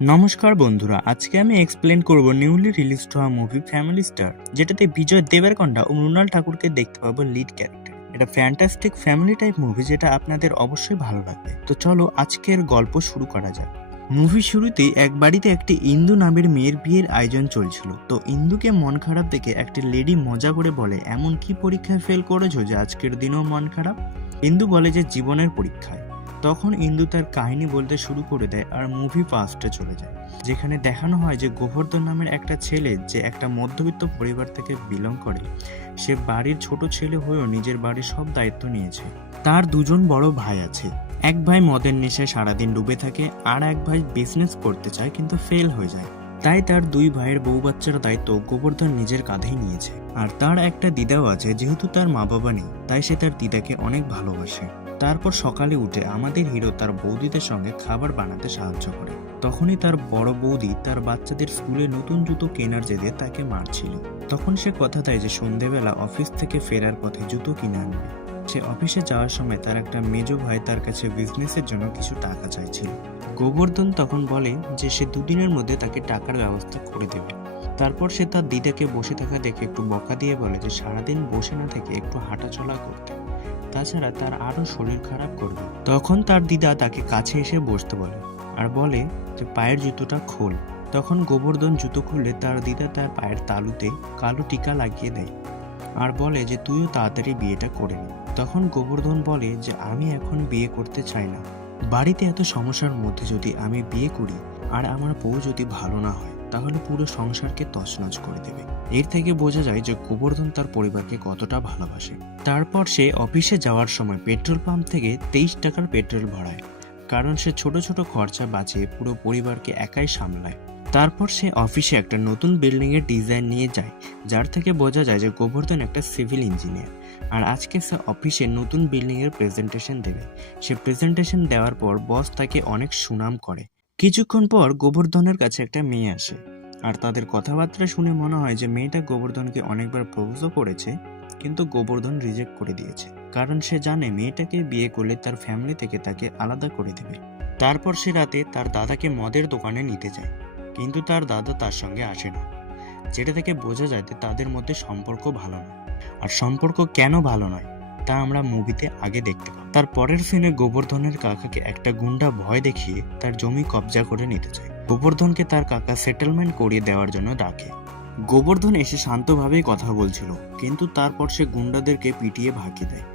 নমস্কার বন্ধুরা, আজকে আমি এক্সপ্লেন করব নিউলি রিলিজড হওয়া মুভি ফ্যামিলি স্টার, যেটাতে বিজয় দেবরকোন্ডা ও মৃণাল ঠাকুরকে দেখতে পাবো লিড ক্যারেক্টার। এটা ফ্যান্টাস্টিক ফ্যামিলি টাইপ মুভি, যেটা আপনাদের অবশ্যই ভালো লাগবে। তো চলো আজকের গল্প শুরু করা যাক। মুভি শুরুতেই এক বাড়িতে একটি ইন্দু নামের মেয়ের বিয়ের আয়োজন চলছিল। তো ইন্দুকে মন খারাপ দেখে একটি লেডি মজা করে বলে, এমন কি পরীক্ষায় ফেল করেছো যে আজকের দিনেও মন খারাপ? ইন্দু বলে যে জীবনের পরীক্ষায়। তখন ইন্দু তার কাহিনী বলতে শুরু করে দেয় আর মুভি ফার্স্টে চলে যায়, যেখানে দেখানো হয় যে গোবর্ধন নামের একটা ছেলে, যে একটা মধ্যবিত্ত পরিবার থেকে বিলং করে, সে বাড়ির ছোট ছেলে হয়েও নিজের বাড়ির সব দায়িত্ব নিয়েছে। তার দুজন বড় ভাই আছে। এক ভাই মদের নেশায় সারাদিন ডুবে থাকে, আর এক ভাই বিজনেস করতে চায় কিন্তু ফেল হয়ে যায়। তাই তার দুই ভাইয়ের বউ বাচ্চার দায়িত্ব গোবর্ধন নিজের কাঁধেই নিয়েছে। আর তার একটা দিদাও আছে, যেহেতু তার মা বাবা নেই তাই সে তার দিদাকে অনেক ভালোবাসে। তারপর সকালে উঠে আমাদের হিরো তার বৌদিদের সঙ্গে খাবার বানাতে সাহায্য করে। তখনই তার বড় বৌদি তার বাচ্চাদের স্কুলে নতুন জুতো কেনার জেদে তাকে মারছিল। তখন সে কথা দেয় যে সন্ধেবেলা অফিস থেকে ফেরার পথে জুতো কিনে আনবে। সে অফিসে যাওয়ার সময় তার একটা মেজো ভাই তার কাছে বিজনেসের জন্য কিছু টাকা চাইছিল। গোবর্ধন তখন বলে যে সে দুদিনের মধ্যে তাকে টাকার ব্যবস্থা করে দেবে। তারপর সে তার দিদাকে বসে থাকা দেখে একটু বকা দিয়ে বলে যে সারাদিন বসে না থেকে একটু হাঁটাচলা করতে, তাছাড়া তার আরো শরীর খারাপ করবে। তখন তার দিদা তাকে কাছে এসে বসতে বলে আর বলে যে পায়ের জুতোটা খোল। তখন গোবর্ধন জুতো খুললে তার দিদা তার পায়ের তালুতে কালো টিকা লাগিয়ে দেয় আর বলে যে তুইও তাড়াতাড়ি বিয়েটা করে নে। তখন গোবর্ধন বলে যে আমি এখন বিয়ে করতে চাই না। বাড়িতে এত সমস্যার মধ্যে যদি আমি বিয়ে করি আর আমার বউ যদি ভালো না হয়, তাহলে পুরো সংসারকে তছনছ করে দেবে। এর থেকে বোঝা যায় যে গোবর্ধন তার পরিবারকে কতটা ভালোবাসে। তারপর সে অফিসে যাওয়ার সময় পেট্রোল পাম্প থেকে 23 টাকার পেট্রোল ভরায়, কারণ সে ছোট ছোট খরচা বাঁচিয়ে পুরো পরিবারকে একাই সামলায়। তারপর সে অফিসে একটা নতুন বিল্ডিং এর ডিজাইন নিয়ে যায়, যার থেকে বোঝা যায় যে গোবর্ধন একটা সিভিল ইঞ্জিনিয়ার। আর আজকে সে অফিসে নতুন বিল্ডিং এর প্রেজেন্টেশন দেবে। সে প্রেজেন্টেশন দেওয়ার পর বস তাকে অনেক সুনাম করে। কিছুক্ষণ পর গোবর্ধনের কাছে একটা মেয়ে আসে, আর তাদের কথাবার্তা শুনে মনে হয় যে মেয়েটা গোবর্ধনকে অনেকবার প্রপোজও করেছে, কিন্তু গোবর্ধন রিজেক্ট করে দিয়েছে, কারণ সে জানে মেয়েটাকে বিয়ে করলে তার ফ্যামিলি থেকে তাকে আলাদা করে দেবে। তারপর সে রাতে তার দাদাকে মদের দোকানে নিতে যায়, কিন্তু তার দাদা তার সঙ্গে আসে না, যেটা থেকে বোঝা যায় যে তাদের মধ্যে সম্পর্ক ভালো নয়। আর সম্পর্ক কেন ভালো নয় তা আমরা মুভিতে আগে দেখতে পাবো। তার পরের সিনে গোবর্ধনের কাকাকে একটা গুন্ডা ভয় দেখিয়ে তার জমি কবজা করে নিতে চায়। গোবর্ধনকে তার কাকা সেটেলমেন্ট করিয়ে দেওয়ার জন্য ডাকে। গোবর্ধন এসে শান্তভাবেই কথা বলছিল, কিন্তু তারপর সে গুন্ডাদেরকে পিটিয়ে ভাগিয়ে দেয়।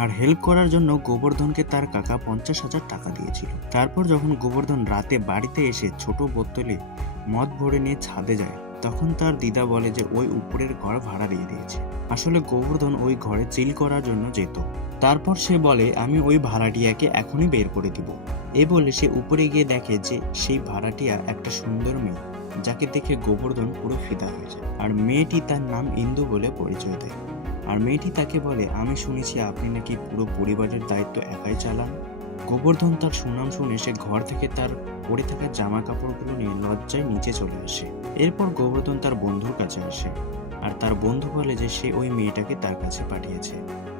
আর হেল্প করার জন্য গোবর্ধনকে তার কাকা 50,000 টাকা দিয়েছিল। তারপর যখন গোবর্ধন রাতে বাড়িতে এসে ছোট বোতলে মদ ভরে নিয়ে ছাদে যায়, তখন তার দিদা বলে যে ওই উপরের ঘর ভাড়া দিয়ে দিয়েছে। আসলে গোবর্ধন ওই ঘরে চিল করার জন্য যেত। তারপর সে বলে আমি ওই ভাড়াটিয়াকে এখনই বের করে দিব। এ বলে সে উপরে গিয়ে দেখে যে সেই ভাড়াটিয়া একটা সুন্দর মেয়ে, যাকে দেখে গোবর্ধন পুরো ফিদা হয়ে যায়। আর মেয়েটি তার নাম ইন্দু বলে পরিচয় দেয়। আর মেয়েটি তাকে বলে আমি শুনেছি আপনি নাকি পুরো পরিবারের দায়িত্ব একাই চালান। গোবর্ধন তার সুনাম শুনে সে ঘর থেকে তার পরে থাকা জামা কাপড়গুলো নিয়ে লজ্জায় নিচে চলে আসে। এরপর গোবর্ধন তার বন্ধুর কাছে আসে, আর তার বন্ধু বলে যে সে ওই মেয়েটাকে তার কাছে পাঠিয়েছে,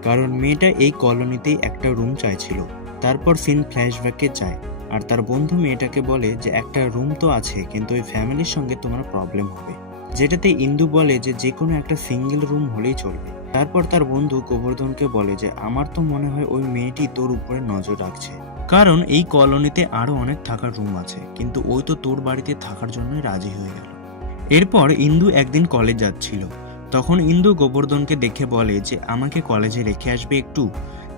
কারণ মেয়েটা এই কলোনিতেই একটা রুম চাইছিল। তারপর সিন ফ্ল্যাশব্যাকে যায়, আর তার বন্ধু মেয়েটাকে বলে যে একটা রুম তো আছে, কিন্তু ওই ফ্যামিলির সঙ্গে তোমার প্রবলেম হবে, যেটাতে ইন্দু বলে যে যে কোনো একটা সিঙ্গেল রুম হলেই চলবে। তারপর তার বন্ধু গোবর্ধনকে বলে যে আমার তো মনে হয় ওই মেয়েটি তোর উপরে নজর রাখছে, কারণ এই কলোনিতে আরো অনেক থাকার রুম আছে, কিন্তু ওই তো তোর বাড়িতে থাকার জন্যই রাজি হয়ে গেল। এরপর ইন্দু একদিন কলেজ যাচ্ছিল, তখন ইন্দু গোবর্ধনকে দেখে বলে যে আমাকে কলেজে রেখে আসবে একটু,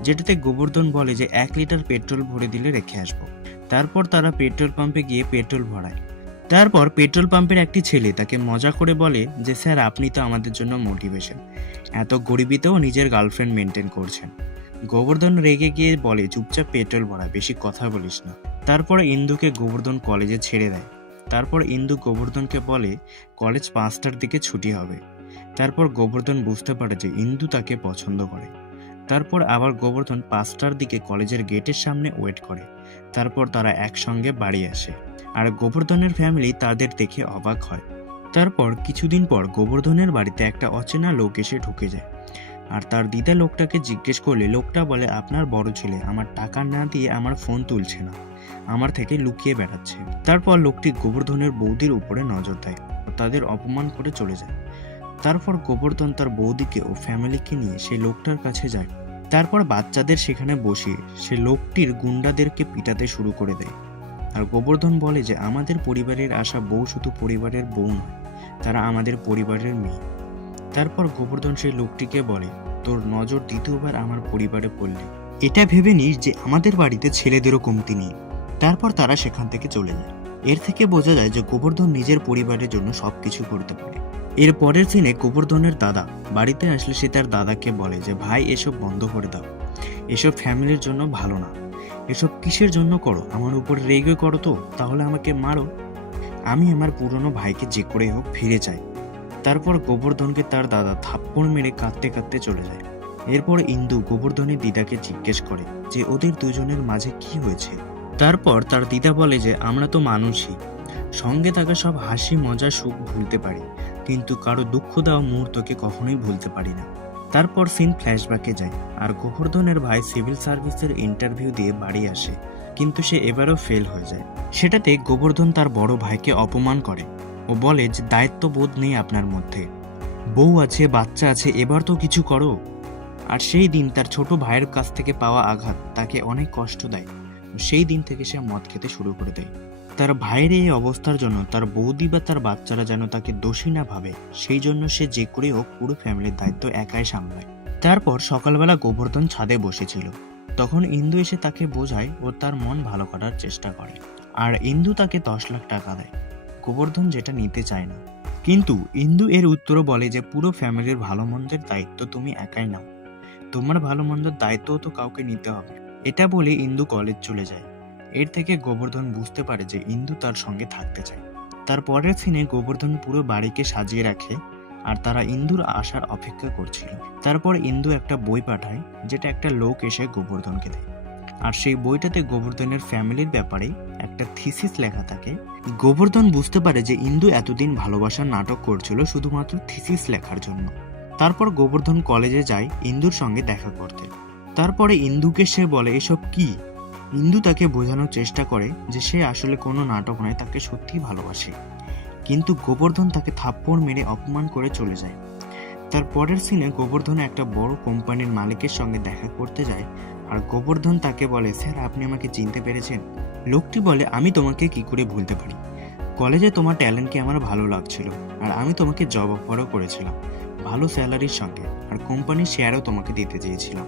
যেটাতে গোবর্ধন বলে যে 1 লিটার পেট্রোল ভরে দিলে রেখে আসবো। তারপর তারা পেট্রোল পাম্পে গিয়ে পেট্রোল ভরায়। তারপর পেট্রোল পাম্পের একটি ছেলে তাকে মজা করে বলে যে স্যার আপনি তো আমাদের জন্য মোটিভেশন, এত গরিবিতেও নিজের গার্লফ্রেন্ড মেনটেন করছেন। গোবর্ধন রেগে গিয়ে বলে চুপচাপ পেট্রোল ভরা, বেশি কথা বলিস না। তারপরে ইন্দুকে গোবর্ধন কলেজে ছেড়ে দেয়। তারপর ইন্দু গোবর্ধনকে বলে কলেজ 5টার দিকে ছুটি হবে। তারপর গোবর্ধন বুঝতে পারে যে ইন্দু তাকে পছন্দ করে। তারপর আবার গোবর্ধন 5টার দিকে কলেজের গেটের সামনে ওয়েট করে। তারপর তারা একসঙ্গে বাড়ি আসে, আর গোবর্ধনের ফ্যামিলি তাদের দেখে অবাক হয়। তারপর কিছুদিন পর গোবর্ধনের বাড়িতে একটা অচেনা লোক এসে ঢুকে যায়, আর তার দিদা লোকটাকে জিজ্ঞেস করলে লোকটা বলে আপনার বড় ছেলে আমার টাকা না দিয়ে আমার ফোন তুলছে না, আমার থেকে লুকিয়ে বেড়াচ্ছে। তারপর লোকটি গোবর্ধনের বৌদির উপরে নজর দেয় ও তাদের অপমান করে চলে যায়। তারপর গোবর্ধন তার বৌদিকে ও ফ্যামিলিকে নিয়ে সেই লোকটার কাছে যায়। তারপর বাচ্চাদের সেখানে বসিয়ে সে লোকটির গুন্ডাদেরকে পিটাতে শুরু করে দেয়। আর গোবর্ধন বলে যে আমাদের পরিবারের আসা বউ শুধু পরিবারের বউ নয়, তারা আমাদের পরিবারের মেয়ে। তারপর গোবর্ধন সেই লোকটিকে বলে, তোর নজর দ্বিতীয়বার আমার পরিবারে পড়লে এটা ভেবে নিস যে আমাদের বাড়িতে ছেলেদেরও কমতি নেই। তারপর তারা সেখান থেকে চলে যায়। এর থেকে বোঝা যায় যে গোবর্ধন নিজের পরিবারের জন্য সবকিছু করতে পারে। এর পরের দিনে গোবর্ধনের দাদা বাড়িতে আসলে সে তার দাদাকে বলে যে ভাই এসব বন্ধ করে দাও, এসব ফ্যামিলির জন্য ভালো না, এসব কিসের জন্য করো, আমার উপর রেগে করো তো, তাহলে আমাকে মারো, আমি আমার পুরনো ভাইকে যে করে হোক ফিরে চাই। তারপর গোবর্ধনকে তার দাদা থাপ্পড় মেরে কাঁদতে কাঁদতে চলে যায়। এরপর ইন্দু গোবর্ধনের দিদাকে জিজ্ঞেস করে যে ওদের দুজনের মাঝে কি হয়েছে। তারপর তার দিদা বলে যে আমরা তো মানুষই, সঙ্গে থাকা সব হাসি মজা সুখ ভুলতে পারি, কিন্তু কারো দুঃখ দেওয়া মুহূর্তকে কখনোই ভুলতে পারি না। তারপর সিন ফ্ল্যাশব্যাকে যায় আর গোবর্ধনের ভাই সিভিল সার্ভিসের ইন্টারভিউ দিয়ে বাড়ি আসে, কিন্তু সে এবারও ফেল হয়ে যায়। সেটাতে গোবর্ধন তার বড় ভাইকে অপমান করে ও বলে যে দায়িত্ববোধ নেই আপনার মধ্যে, বউ আছে, বাচ্চা আছে, এবার তো কিছু করো। আর সেই দিন তার ছোট ভাইয়ের কাছ থেকে পাওয়া আঘাত তাকে অনেক কষ্ট দেয়। সেই দিন থেকে সে মদ খেতে শুরু করে দেয়। তার ভাইয়ের এই অবস্থার জন্য তার বৌদি বা তার বাচ্চারা যেন তাকে দোষী না ভাবে, সেই জন্য সে যে করে হোক পুরো ফ্যামিলির দায়িত্ব একাই সামলায়। তারপর সকালবেলা গোবর্ধন ছাদে বসেছিল, তখন ইন্দু এসে তাকে বোঝায় ও তার মন ভালো করার চেষ্টা করে। আর ইন্দু তাকে 10 লাখ টাকা দেয়, গোবর্ধন যেটা নিতে চায় না। কিন্তু ইন্দু এর উত্তরও বলে যে পুরো ফ্যামিলির ভালো মন্দের দায়িত্ব তুমি একাই নাও, তোমার ভালো মন্দের দায়িত্বও তো কাউকে নিতে হবে। এটা বলে ইন্দু কলেজ চলে যায়। এর থেকে গোবর্ধন বুঝতে পারে যে ইন্দু তার সঙ্গে থাকতে চায়। তার পরের সিনে গোবর্ধন পুরো বাড়িকে সাজিয়ে রাখে আর তারা ইন্দুর আসার অপেক্ষা করছিল। তারপর ইন্দু একটা বই পাঠায় যেটা একটা লোক এসে গোবর্ধনকে দেয়। আর সেই বইটাতে গোবর্ধনের ফ্যামিলির ব্যাপারে একটা থিসিস লেখা থাকে। গোবর্ধন বুঝতে পারে যে ইন্দু এতদিন ভালোবাসার নাটক করছিল শুধুমাত্র থিসিস লেখার জন্য। তারপর গোবর্ধন কলেজে যায় ইন্দুর সঙ্গে দেখা করতে। তারপরে ইন্দুকে সে বলে এসব কি। ইন্দু তাকে বোঝানোর চেষ্টা করে যে সে আসলে কোনো নাটক নয়, তাকে সত্যিই ভালোবাসে। কিন্তু গোবর্ধন তাকে থাপ্পড় মেরে অপমান করে চলে যায়। তার পরের সিনে গোবর্ধন একটা বড় কোম্পানির মালিকের সঙ্গে দেখা করতে যায় আর গোবর্ধন তাকে বলে স্যার আপনি আমাকে চিনতে পেরেছেন। লোকটি বলে আমি তোমাকে কি করে ভুলতে পারি, কলেজে তোমার ট্যালেন্টকে আমার ভালো লাগছিল আর আমি তোমাকে জব অফারও করেছিলাম ভালো স্যালারির সঙ্গে, আর কোম্পানির শেয়ারও তোমাকে দিতে চেয়েছিলাম।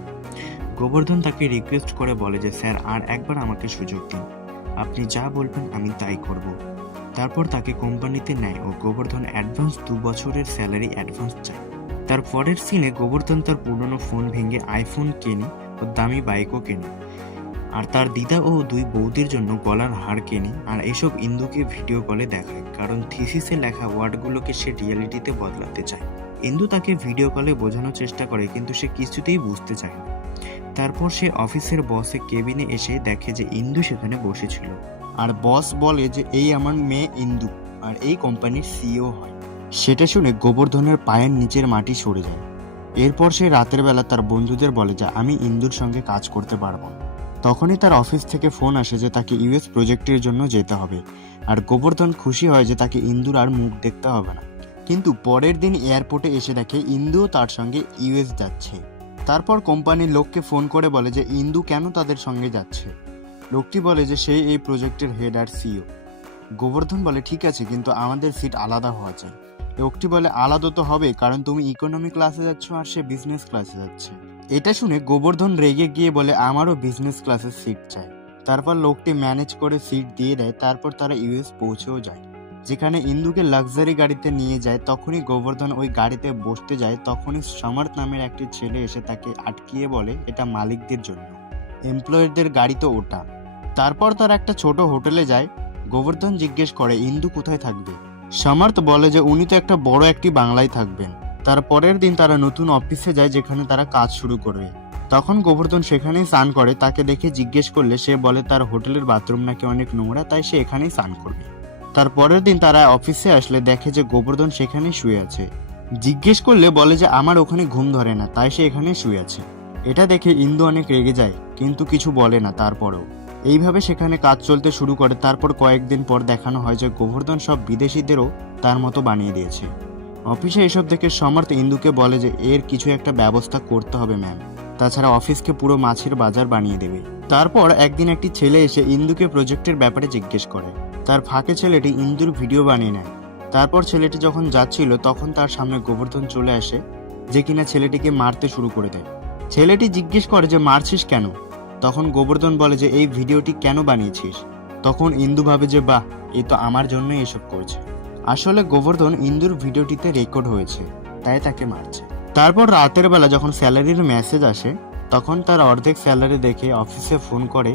গোবর্ধন তাকে রিকোয়েস্ট করে বলে যে স্যার আর একবার আমাকে সুযোগ দিন, আপনি যা বলবেন আমি তাই করব। তারপর তাকে কোম্পানিতে নেয় ও গোবর্ধন অ্যাডভান্স 2 বছরের স্যালারি অ্যাডভান্স চায়। তার পরের সিনে গোবর্ধন তার পুরনো ফোন ভেঙে আইফোন কেনে ও দামি বাইকও কেনে আর তার দিদা ও 2 বৌদির জন্য গলার হার কেনে। আর এসব ইন্দুকে ভিডিও কলে দেখায়, কারণ থিসিসে লেখা ওয়ার্ডগুলোকে সে রিয়েলিটিতে বদলাতে চায়। ইন্দু তাকে ভিডিও কলে বোঝানোর চেষ্টা করে কিন্তু সে কিছুতেই বুঝতে চায় না। তারপর সে অফিসের বসের কেবিনে এসে দেখে যে ইন্দু সেখানে বসেছিল আর বস বলে যে এই আমার মেয়ে ইন্দু আর এই কোম্পানির সিইও হয়। সেটা শুনে গোবর্ধনের পায়ের নিচের মাটি সরে যায়। এরপর সে রাতের বেলা তার বন্ধুদের বলে যে আমি ইন্দুর সঙ্গে কাজ করতে পারবো না। তখনই তার অফিস থেকে ফোন আসে যে তাকে ইউএস প্রজেক্টের জন্য যেতে হবে আর গোবর্ধন খুশি হয় যে তাকে ইন্দুর আর মুখ দেখতে হবে না। কিন্তু পরের দিন এয়ারপোর্টে এসে দেখে ইন্দুও তার সঙ্গে ইউএস যাচ্ছে। তারপর কোম্পানির লোককে ফোন করে বলে যে ইন্দু কেন তাদের সঙ্গে যাচ্ছে। লোকটি বলে যে সেই এই প্রজেক্টের হেড আর সিইও। গোবর্ধন বলে ঠিক আছে, কিন্তু আমাদের সিট আলাদা হওয়া চাই। লোকটি বলে আলাদা তো হবে, কারণ তুমি ইকোনমি ক্লাসে যাচ্ছ আর সে বিজনেস ক্লাসে যাচ্ছে। এটা শুনে গোবর্ধন রেগে গিয়ে বলে আমারও বিজনেস ক্লাসের সিট চাই। তারপর লোকটি ম্যানেজ করে সিট দিয়ে দেয়। তারপর তারা ইউএস পৌঁছেও যায়, যেখানে ইন্দুকে লাক্সারি গাড়িতে নিয়ে যায়। তখনই গোবর্ধন ওই গাড়িতে বসতে যায়, তখনই সমর্থ নামের একটি ছেলে এসে তাকে আটকিয়ে বলে এটা মালিকদের জন্য, এমপ্লয়িদের গাড়ি তো ওটা। তারপর তারা একটা ছোট হোটেলে যায়। গোবর্ধন জিজ্ঞেস করে ইন্দু কোথায় থাকবে। সমর্থ বলে যে উনি তো একটা বড় একটি বাংলায় থাকবেন। তার পরের দিন তারা নতুন অফিসে যায় যেখানে তারা কাজ শুরু করবে। তখন গোবর্ধন সেখানেই স্নান করে। তাকে দেখে জিজ্ঞেস করলে সে বলে তার হোটেলের বাথরুম নাকি অনেক নোংরা, তাই সে এখানেই স্নান করবে। তার পরের দিন তারা অফিসে আসলে দেখে যে গোবর্ধন সেখানেই শুয়ে আছে। জিজ্ঞেস করলে বলে যে আমার ওখানে ঘুম ধরে না, তাই সে এখানে শুয়ে আছে। এটা দেখে ইন্দু অনেক রেগে যায় কিন্তু কিছু বলে না। তারপরেও এইভাবে সেখানে কাজ চলতে শুরু করে। তারপর কয়েকদিন পর দেখানো হয় যে গোবর্ধন সব বিদেশিদেরও তার মতো বানিয়ে দিয়েছে। অফিসে এসব দেখে সমর্থ ইন্দুকে বলে যে এর কিছু একটা ব্যবস্থা করতে হবে ম্যাম, তাছাড়া অফিসকে পুরো মাছের বাজার বানিয়ে দেবে। তারপর একদিন একটি ছেলে এসে ইন্দুকে প্রজেক্টের ব্যাপারে জিজ্ঞেস করে। তার ফাঁকে ছেলেটি ইন্দুর ভিডিও বানিয়ে নেয়। তারপর ছেলেটি যখন যাচ্ছিল তখন তার সামনে গোবর্ধন চলে আসে, যে কিনা ছেলেটিকে মারতে শুরু করে দেয়। ছেলেটি জিজ্ঞেস করে যে মারছিস কেন? তখন গোবর্ধন বলে যে এই ভিডিওটি কেন বানিয়েছিস? তখন ইন্দু ভাবে যে বাহ, এ তো আমার জন্যই এসব করছে। আসলে গোবর্ধন ইন্দুর ভিডিওটিতে রেকর্ড হয়েছে, তাই তাকে মারছে। তারপর রাতের বেলা যখন স্যালারির মেসেজ আসে, তখন তার অর্ধেক স্যালারি দেখে অফিসে ফোন করে।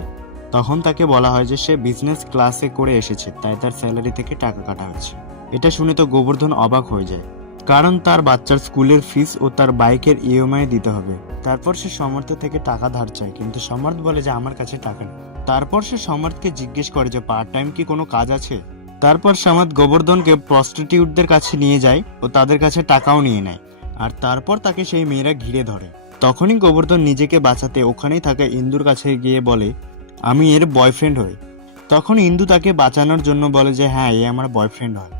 তখন তাকে বলা হয় যে সে বিজনেস ক্লাসে করে এসেছে, তাই তার স্যালারি থেকে টাকা কাটা হয়েছে। এটা শুনে তো গোবর্ধন অবাক হয়ে যায়, কারণ তার বাচ্চার স্কুলের ফিস ও তার বাইকের ইএমআই দিতে হবে। তারপর সে সমর্থ থেকে টাকা ধার চায়, কিন্তু সমর্থ বলে যে আমার কাছে টাকা নেই। তারপর সে সমর্থকে জিজ্ঞেস করে যে পার্ট টাইম কি কোনো কাজ আছে। তারপর সমর্থ গোবর্ধনকে প্রস্টিটিউটদের কাছে নিয়ে যায় ও তাদের কাছে টাকাও নিয়ে নেয়, আর তারপর তাকে সেই মেয়েরা ঘিরে ধরে। তখনই গোবর্ধন নিজেকে বাঁচাতে ওখানেই থাকা ইন্দুর কাছে গিয়ে বলে আমি এর বয়ফ্রেন্ড হই। তখন ইন্দু তাকে বাঁচানোর জন্য বলে যে হ্যাঁ, এ আমার বয়ফ্রেন্ড হয়।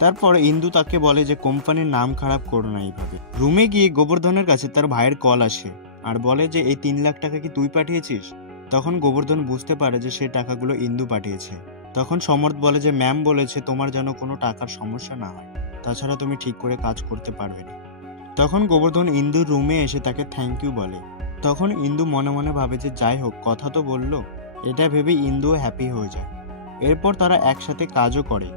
তারপর ইন্দু তাকে বলে যে কোম্পানির নাম খারাপ করো না এইভাবে। রুমে গিয়ে গোবর্ধনের কাছে তার ভাইয়ের কল আসে আর বলে যে এই 3 লাখ টাকা কি তুই পাঠিয়েছিস? তখন গোবর্ধন বুঝতে পারে যে সেই টাকাগুলো ইন্দু পাঠিয়েছে। তখন সমর্থ বলে যে ম্যাম বলেছে তোমার যেন কোনো টাকার সমস্যা না হয়, তাছাড়া তুমি ঠিক করে কাজ করতে পারবে না। তখন গোবর্ধন ইন্দুর রুমে এসে তাকে থ্যাংক ইউ বলে। তখন ইন্দু মনে মনে ভাবে যে যাই হোক, কথা তো বললো। এটা ভেবে ইন্দুও হ্যাপি হয়ে যায়। এরপর তারা একসাথে কাজও করে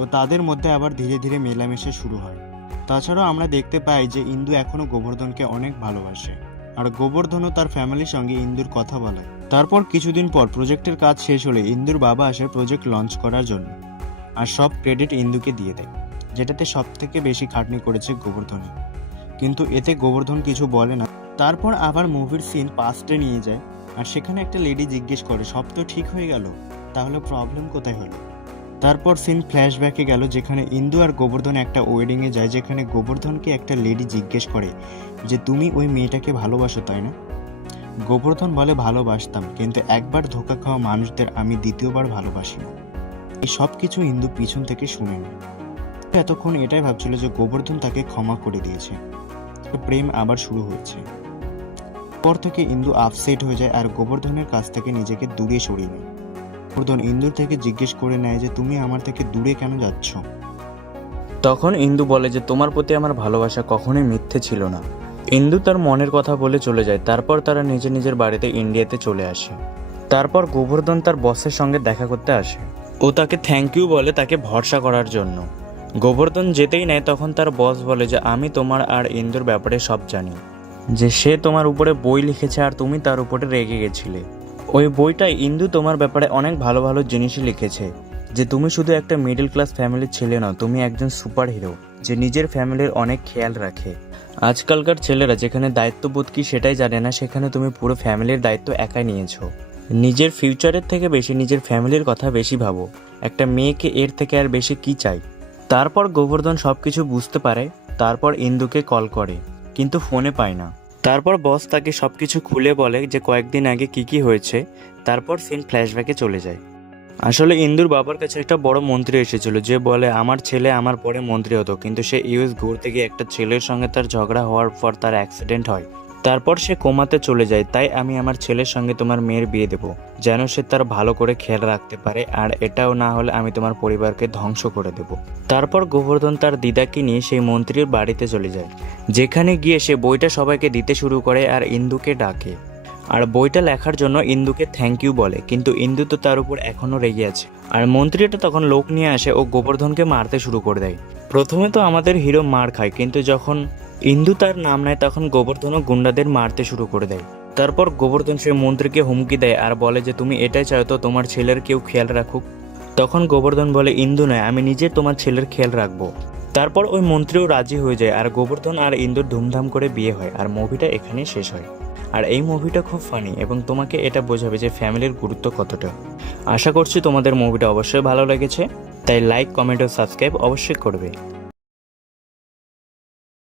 ও তাদের মধ্যে আবার ধীরে ধীরে মেলামেশা শুরু হয়। তাছাড়াও আমরা দেখতে পাই যে ইন্দু এখনো গোবর্ধনকে অনেক ভালোবাসে, আর গোবর্ধনও তার ফ্যামিলির সঙ্গে ইন্দুর কথা বলে। তারপর কিছুদিন পর প্রজেক্টের কাজ শেষ হলে ইন্দুর বাবা আসে প্রজেক্ট লঞ্চ করার জন্য, আর সব ক্রেডিট ইন্দুকে দিয়ে দেয়, যেটাতে সব থেকে বেশি খাটনি করেছে গোবর্ধনই। কিন্তু এতে গোবর্ধন কিছু বলে না। তারপর আবার মুভির সিন পাস্টে নিয়ে যায়, আর সেখানে একটা লেডি জিজ্ঞেস করে সব তো ঠিক হয়ে গেল, তাহলে প্রবলেম কোথায় হলো? তারপর সিন ফ্ল্যাশব্যাকে গেল, যেখানে ইন্দু আর গোবর্ধন একটা ওয়েডিংয়ে যায়, যেখানে গোবর্ধনকে একটা লেডি জিজ্ঞেস করে যে তুমি ওই মেয়েটাকে ভালোবাসো তাই না? গোবর্ধন বলে ভালোবাসতাম, কিন্তু একবার ধোঁকা খাওয়া মানুষদের আমি দ্বিতীয়বার ভালোবাসি না। এই সব কিছু ইন্দু পিছন থেকে শুনে নেয়। এতক্ষণ এটাই ভাবছিল যে গোবর্ধন তাকে ক্ষমা করে দিয়েছে, প্রেম আবার শুরু হয়েছে। পর থেকে ইন্দু আপসেট হয়ে যায় আর গোবর্ধনের কাছ থেকে নিজেকে দূরে সরিয়ে নেয়। গোবর্ধন ইন্দুর থেকে জিজ্ঞেস করে নেয় যে তুমি আমার থেকে দূরে কেন যাচ্ছ? তখন ইন্দু বলে যে তোমার প্রতি আমার ভালোবাসা কখনোই মিথ্যে ছিল না। ইন্দু তার মনের কথা বলে চলে যায়। তারপর তারা নিজের নিজের বাড়িতে ইন্ডিয়াতে চলে আসে। তারপর গোবর্ধন তার বসের সঙ্গে দেখা করতে আসে ও তাকে থ্যাংক ইউ বলে তাকে ভরসা করার জন্য। গোবর্ধন যেতেই নেয়, তখন তার বস বলে যে আমি তোমার আর ইন্দুর ব্যাপারে সব জানি, যে সে তোমার উপরে বই লিখেছে আর তুমি তার উপরে রেগে গেছিলে। ওই বইটায় ইন্দু তোমার ব্যাপারে অনেক ভালো ভালো জিনিসই লিখেছে, যে তুমি শুধু একটা মিডল ক্লাস ফ্যামিলির ছেলে নও, তুমি একজন সুপার হিরো যে নিজের ফ্যামিলির অনেক খেয়াল রাখে। আজকালকার ছেলেরা যেখানে দায়িত্ববোধ কি সেটাই জানে না, সেখানে তুমি পুরো ফ্যামিলির দায়িত্ব একাই নিয়েছো। নিজের ফিউচারের থেকে বেশি নিজের ফ্যামিলির কথা বেশি ভাবো। একটা মেয়েকে এর থেকে আর বেশি কি চাই? তারপর গোবর্ধন সবকিছু বুঝতে পারে। তারপর ইন্দুকে কল করে, কিন্তু ফোনে পায় না। তারপর বস তাকে সবকিছু খুলে বলে যে কয়েকদিন আগে কি হয়েছে। তারপর সিন ফ্ল্যাশব্যাকে চলে যায়। আসলে ইন্দুর বাবার কাছে একটা বড় মন্ত্রী এসেছিল, যে বলে আমার ছেলে আমার পরে মন্ত্রী হতো, কিন্তু সে ইউএস ঘুরতে গিয়ে একটা ছেলের সঙ্গে তার ঝগড়া হওয়ার পর তার অ্যাক্সিডেন্ট হয়। তারপর সে কোমাতে চলে যায়। তাই আমি আমার ছেলের সঙ্গে তোমার মেয়ের বিয়ে দেবো, যেন সে তার ভালো করে খেয়াল রাখতে পারে, আর এটাও না হলে আমি তোমার পরিবারকে ধ্বংস করে দেব। তারপর গোবর্ধন তার দিদাকে নিয়ে সেই মন্ত্রীর বাড়িতে চলে যায়, যেখানে গিয়ে সে বইটা সবাইকে দিতে শুরু করে আর ইন্দুকে ডাকে। আর বইটা লেখার জন্য ইন্দুকে থ্যাংক ইউ বলে, কিন্তু ইন্দু তো তার উপর এখনো রেগে আছে। আর মন্ত্রীটা তখন লোক নিয়ে আসে ও গোবর্ধনকে মারতে শুরু করে দেয়। প্রথমে তো আমাদের হিরো মার খায়, কিন্তু যখন ইন্দু তার নাম নেয় তখন গোবর্ধনও গুন্ডাদের মারতে শুরু করে দেয়। তারপর গোবর্ধন সে মন্ত্রীকে হুমকি দেয় আর বলে যে তুমি এটাই চাও তো তোমার ছেলের কেউ খেয়াল রাখুক। তখন গোবর্ধন বলে ইন্দু নয়, আমি নিজে তোমার ছেলের খেয়াল রাখবো। তারপর ওই মন্ত্রীও রাজি হয়ে যায় আর গোবর্ধন আর ইন্দুর ধুমধাম করে বিয়ে হয়। আর মুভিটা এখানেই শেষ হয়। আর এই মুভিটা খুব ফানি এবং তোমাকে এটা বোঝাবে যে ফ্যামিলির গুরুত্ব কতটা। আশা করছি তোমাদের মুভিটা অবশ্যই ভালো লেগেছে, তাই লাইক, কমেন্ট ও সাবস্ক্রাইব অবশ্যই করবে।